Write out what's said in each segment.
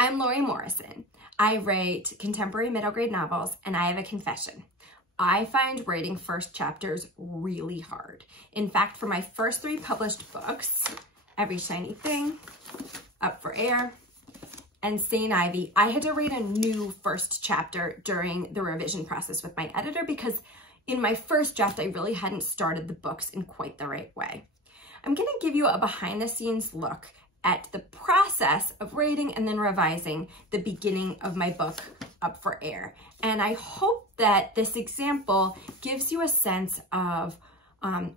I'm Laurie Morrison. I write contemporary middle grade novels, and I have a confession. I find writing first chapters really hard. In fact, for my first 3 published books, Every Shiny Thing, Up for Air, and St. Ivy, I had to write a new first chapter during the revision process with my editor because in my first draft, I really hadn't started the books in quite the right way. I'm going to give you a behind the scenes look at the process of writing and then revising the beginning of my book, Up for Air. And I hope that this example gives you a sense of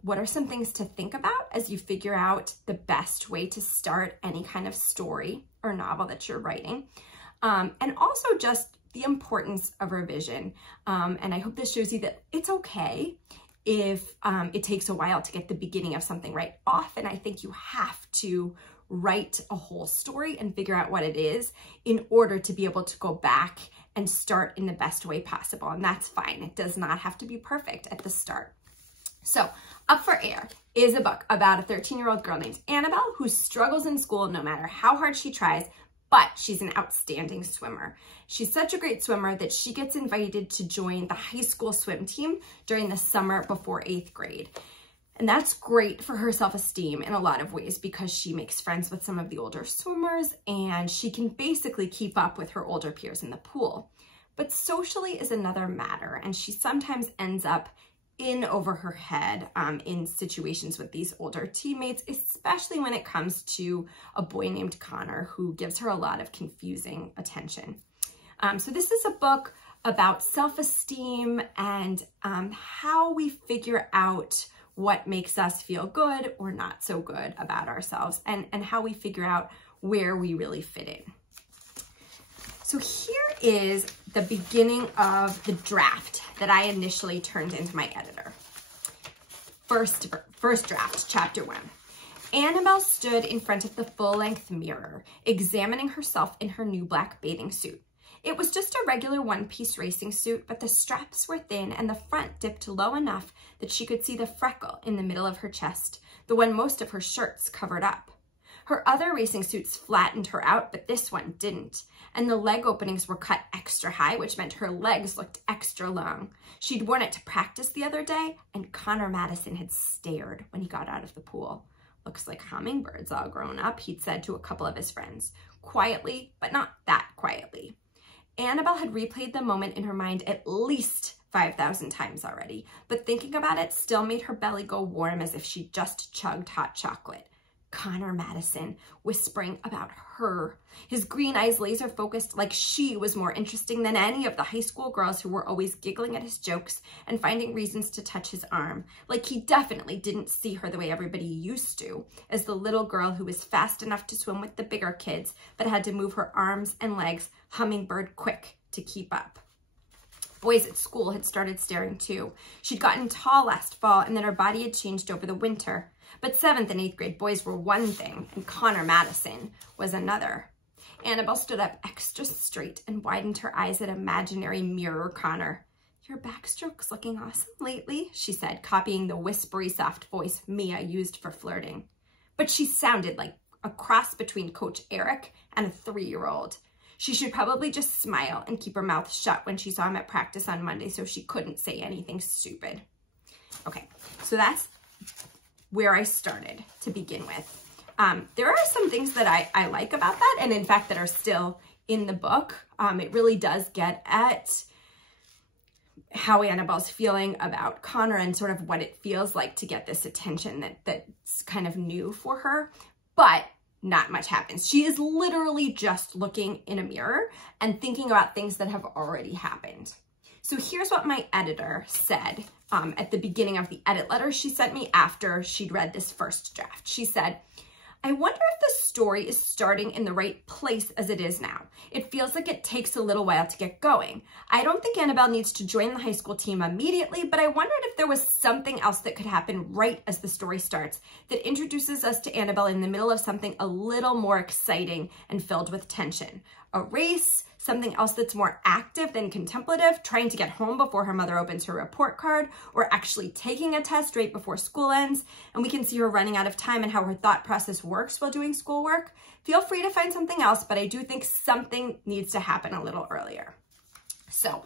what are some things to think about as you figure out the best way to start any kind of story or novel that you're writing. And also just the importance of revision. And I hope this shows you that it's okay if it takes a while to get the beginning of something right. Often I think you have to write a whole story and figure out what it is in order to be able to go back and start in the best way possible. And that's fine. It does not have to be perfect at the start. So Up for Air is a book about a 13-year-old girl named Annabelle who struggles in school no matter how hard she tries, but she's an outstanding swimmer. She's such a great swimmer that she gets invited to join the high school swim team during the summer before 8th grade. And that's great for her self-esteem in a lot of ways because she makes friends with some of the older swimmers and she can basically keep up with her older peers in the pool. But socially is another matter, and she sometimes ends up in over her head in situations with these older teammates, especially when it comes to a boy named Connor who gives her a lot of confusing attention. So this is a book about self-esteem and how we figure out what makes us feel good or not so good about ourselves and how we figure out where we really fit in. So here is the beginning of the draft that I initially turned into my editor. First draft, chapter 1. Annabelle stood in front of the full-length mirror, examining herself in her new black bathing suit. It was just a regular one-piece racing suit, but the straps were thin and the front dipped low enough that she could see the freckle in the middle of her chest, the one most of her shirts covered up. Her other racing suits flattened her out, but this one didn't. And the leg openings were cut extra high, which meant her legs looked extra long. She'd worn it to practice the other day, and Connor Madison had stared when he got out of the pool. "Looks like hummingbirds all grown up," he'd said to a couple of his friends, quietly, but not that quietly. Annabelle had replayed the moment in her mind at least 5,000 times already, but thinking about it still made her belly go warm as if she'd just chugged hot chocolate. Connor Madison, whispering about her. His green eyes laser focused like she was more interesting than any of the high school girls who were always giggling at his jokes and finding reasons to touch his arm. Like he definitely didn't see her the way everybody used to, as the little girl who was fast enough to swim with the bigger kids, but had to move her arms and legs hummingbird quick to keep up. Boys at school had started staring too. She'd gotten tall last fall and then her body had changed over the winter. But 7th and 8th grade boys were one thing and Connor Madison was another. Annabelle stood up extra straight and widened her eyes at imaginary mirror Connor. "Your backstroke's looking awesome lately," she said, copying the whispery soft voice Mia used for flirting. But she sounded like a cross between Coach Eric and a 3-year-old. She should probably just smile and keep her mouth shut when she saw him at practice on Monday so she couldn't say anything stupid. Okay, so that's where I started to begin with. There are some things that I like about that, and in fact that are still in the book. It really does get at how Annabelle's feeling about Connor and sort of what it feels like to get this attention that's kind of new for her, but not much happens. She is literally just looking in a mirror and thinking about things that have already happened. So here's what my editor said at the beginning of the edit letter she sent me after she'd read this first draft. She said, "I wonder if the story is starting in the right place as it is now. It feels like it takes a little while to get going. I don't think Annabelle needs to join the high school team immediately, but I wondered if there was something else that could happen right as the story starts that introduces us to Annabelle in the middle of something a little more exciting and filled with tension. A race, something else that's more active than contemplative, trying to get home before her mother opens her report card, or actually taking a test right before school ends, and we can see her running out of time and how her thought process works while doing schoolwork. Feel free to find something else, but I do think something needs to happen a little earlier. So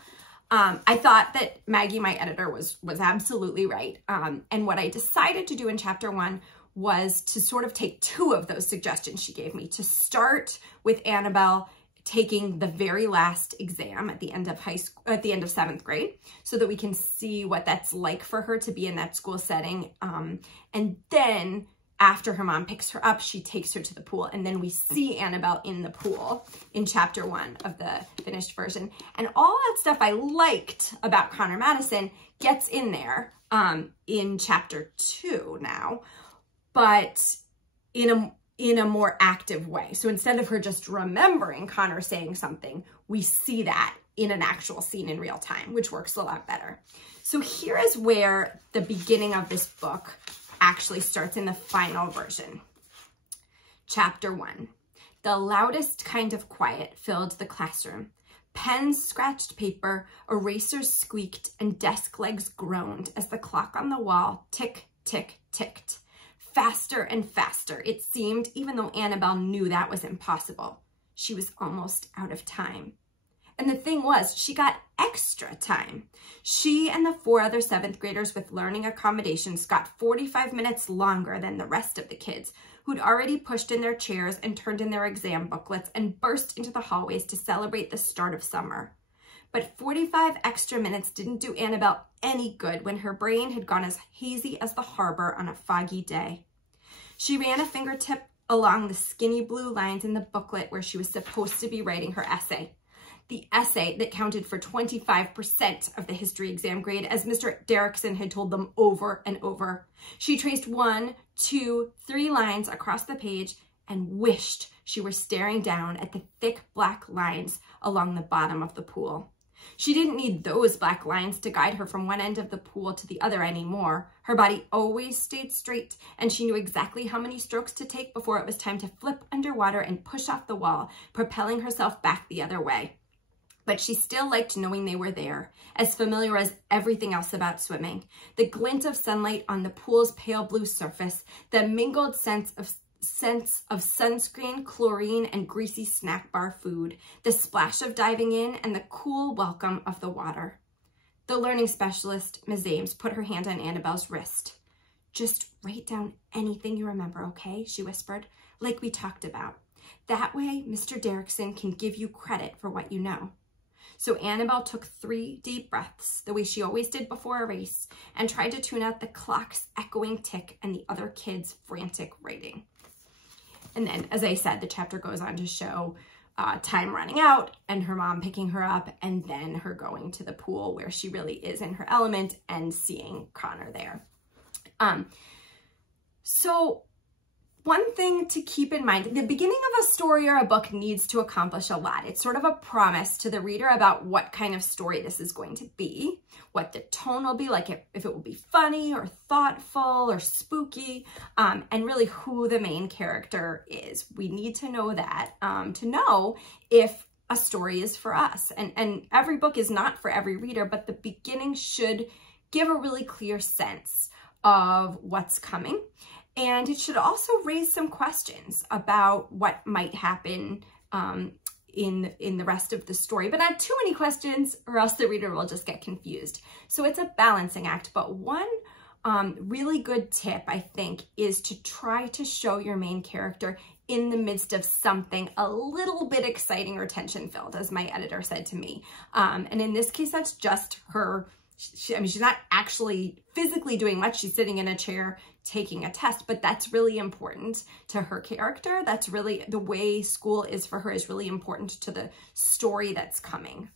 I thought that Maggie, my editor, was absolutely right. And what I decided to do in chapter 1 was to sort of take 2 of those suggestions she gave me, to start with Annabelle taking the very last exam at the end of at the end of 7th grade, so that we can see what that's like for her to be in that school setting. And then after her mom picks her up, she takes her to the pool, and then we see Annabelle in the pool in chapter 1 of the finished version. And all that stuff I liked about Connor Madison gets in there in chapter 2 now, but in a more active way. So instead of her just remembering Connor saying something, we see that in an actual scene in real time, which works a lot better. So here is where the beginning of this book actually starts in the final version. Chapter 1. The loudest kind of quiet filled the classroom. Pens scratched paper, erasers squeaked, and desk legs groaned as the clock on the wall tick, tick, ticked. Faster and faster, it seemed, even though Annabelle knew that was impossible. She was almost out of time. And the thing was, she got extra time. She and the 4 other 7th graders with learning accommodations got 45 minutes longer than the rest of the kids, who'd already pushed in their chairs and turned in their exam booklets and burst into the hallways to celebrate the start of summer. But 45 extra minutes didn't do Annabelle any good when her brain had gone as hazy as the harbor on a foggy day. She ran a fingertip along the skinny blue lines in the booklet where she was supposed to be writing her essay. The essay that counted for 25% of the history exam grade, as Mr. Derrickson had told them over and over. She traced 1, 2, 3 lines across the page and wished she were staring down at the thick black lines along the bottom of the pool. She didn't need those black lines to guide her from one end of the pool to the other anymore. Her body always stayed straight, and she knew exactly how many strokes to take before it was time to flip underwater and push off the wall, propelling herself back the other way. But she still liked knowing they were there, as familiar as everything else about swimming. The glint of sunlight on the pool's pale blue surface, the mingled sense of sunscreen, chlorine, and greasy snack bar food, the splash of diving in, and the cool welcome of the water. The learning specialist, Ms. Ames, put her hand on Annabelle's wrist. "Just write down anything you remember, okay?" she whispered, "like we talked about. That way, Mr. Derrickson can give you credit for what you know." So Annabelle took 3 deep breaths, the way she always did before a race, and tried to tune out the clock's echoing tick and the other kids' frantic writing. And then, as I said, the chapter goes on to show time running out and her mom picking her up, and then her going to the pool where she really is in her element and seeing Connor there. So one thing to keep in mind, the beginning of a story or a book needs to accomplish a lot. It's sort of a promise to the reader about what kind of story this is going to be, what the tone will be like, if it will be funny or thoughtful or spooky, and really who the main character is. We need to know that to know if a story is for us. And every book is not for every reader, but the beginning should give a really clear sense of what's coming. And it should also raise some questions about what might happen in the rest of the story, but not too many questions or else the reader will just get confused. So it's a balancing act, but one really good tip, I think, is to try to show your main character in the midst of something a little bit exciting or tension-filled, as my editor said to me. And in this case, that's just her. She's not actually physically doing much. She's sitting in a chair taking a test, but that's really important to her character. That's really the way school is for her, is really important to the story that's coming.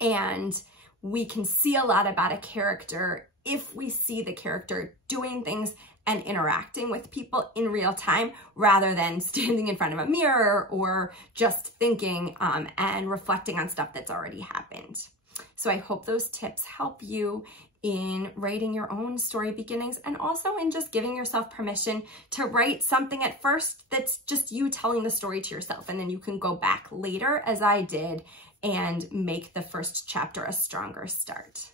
And we can see a lot about a character if we see the character doing things and interacting with people in real time, rather than standing in front of a mirror or just thinking and reflecting on stuff that's already happened. So I hope those tips help you in writing your own story beginnings, and also in just giving yourself permission to write something at first that's just you telling the story to yourself, and then you can go back later, as I did, and make the first chapter a stronger start.